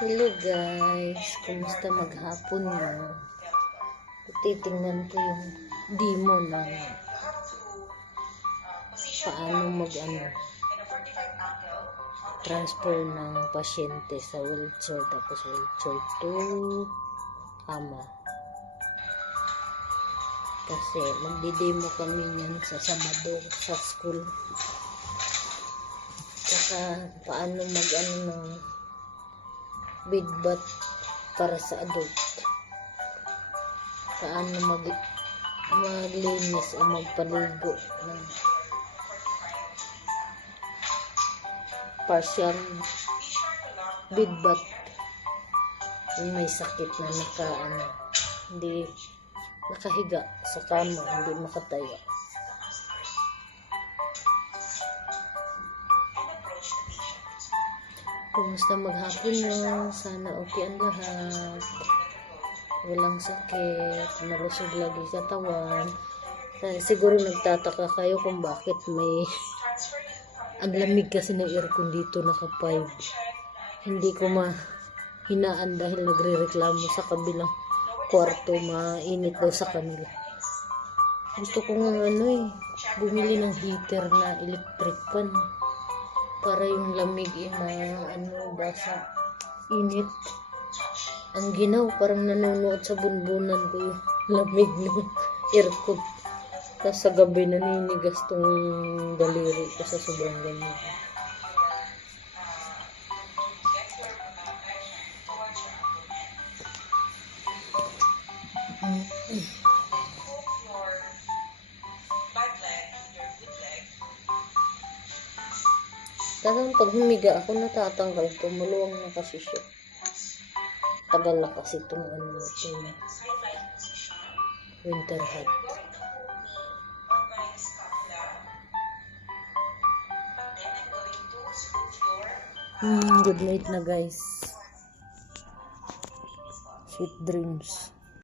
Hello guys, kumusta maghapon na? Titingnan ko yung demo ng paano transfer ng pasyente sa wheelchair tapos wheelchair to ama. Kasi magdi-demo kami niyan sa Sabado sa school. Saka paano ng bidbat para sa adult. Paano maglinis o magpaligo ng partial bidbat yung may sakit na hindi nakahiga sa kama, hindi makataya. Kumusta maghapon nyo? Sana okay ang lahat. Walang sakit. Malusog lagi katawan. Siguro nagtataka kayo kung bakit ang lamig kasi ng aircon dito naka 5. Hindi ko mahinaan dahil nagre-reklamo sa kabilang kwarto. Mainit daw sa kanila. Gusto ko nga bumili ng heater na electric fan. Para yung lamig basa init. Ang ginaw, parang nanonood sa bunbunan ko yung lamig ng aircon. Tapos sa gabi naninigas tong daliri ko sa sobrang lamig. Kasi pag humiga ako natatanggal to, maluwang na kasi siya. Tagal na kasi itong winter hat. Good night na guys. Sweet dreams.